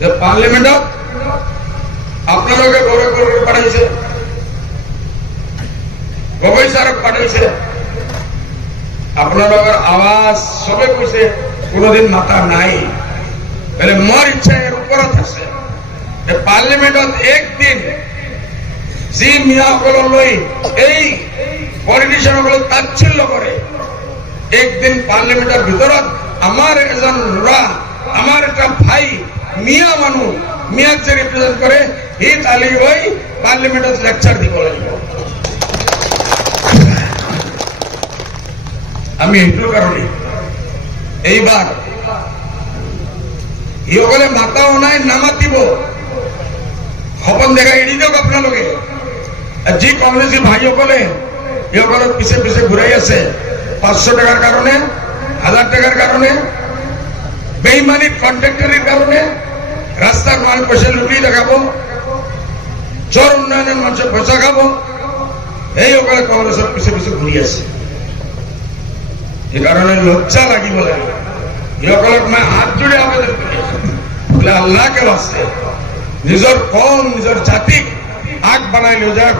যে পাৰ্লিমেণ্টত আপোনালোকে গৌৰৱ পাঠাইছে, গগৈ ছাৰক পাঠাইছে, আপোনালোকৰ আৱাজ চবে কৈছে কোনোদিন মাতা নাই। মোৰ ইচ্ছা ইয়াৰ ওপৰত আছে যে পাৰ্লিমেণ্টত একদিন যি মিয়াসকললৈ এই পলিটিচিয়ানসকলক তাচ্ছিল্য কৰে, একদিন পাৰ্লিমেণ্টৰ ভিতৰত আমাৰ এজন ল'ৰা, আমাৰ এটা ভাই মিয়া মানুহ, মিয়াক যে ৰিপ্ৰেজেণ্ট কৰে, সি তালি হৈ পাৰ্লিমেণ্টত লেকচাৰ দিব লাগিব। আমি সেইটোৰ কাৰণে এইবাৰ ইসকলে মাতাও নাই, নামাতিব, সপোন দেখা এৰি দিয়ক আপোনালোকে। যি কংগ্ৰেছী ভাইসকলে ইসকলক পিছে পিছে ঘূৰাই আছে 500 টাকাৰ কাৰণে, 1000 টাকাৰ কাৰণে, বেইমানিত কণ্ট্ৰেক্টৰীৰ কাৰণে, ৰাস্তাৰ মাল পইচা লুটি দেখাব, চৰ উন্নয়নৰ মানুষক পইচা খাব, এইসকলে কংগ্ৰেছৰ পিছে পিছে ঘূৰি আছে। সেইকাৰণে লজ্জা লাগিব লাগে। ইসকলক মই হাত জোৰি আবেদন কৰি আছো, বোলে আল্লাহকে বাস্তে নিজৰ কম, নিজৰ জাতিক আগ বনাই লৈ যাওক।